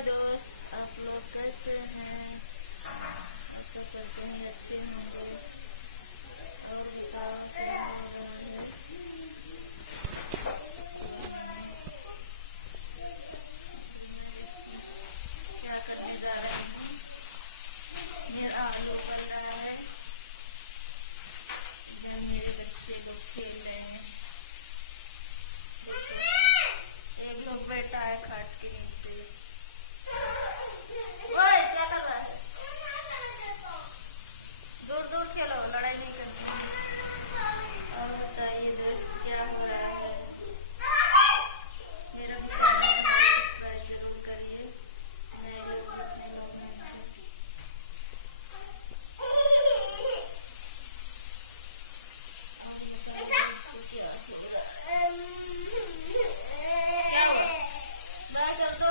हाय दोस्त, आप लोग कैसे हैं? आप तो करते हैं अच्छे होंगे। और बताओ क्या हो रहा है? क्या करने जा रहे हैं? मेरा आलू उबल रहा है। इधर मेरे बच्चे लोग खेल रहे हैं। एक लोग बैठा है खाट के।